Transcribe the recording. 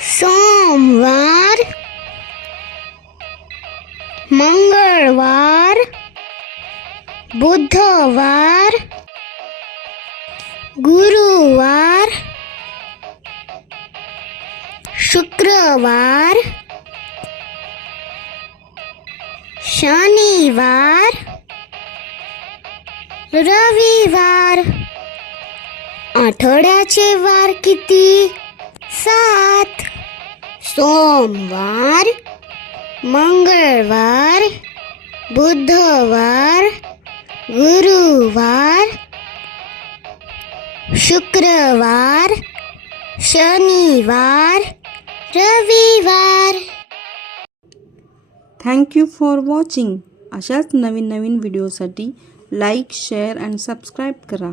सोमवार, मंगळवार, बुधवार, गुरुवार, शुक्रवार, शनिवार, रविवार. आठवड्याचे वार किती? 7. सोमवार, मंगळवार, बुधवार, गुरुवार, शुक्रवार, शनिवार, रविवार. Thank you for watching. अशाच नवीन व्हिडिओसाठी लाईक, शेअर अँड सबस्क्राईब करा.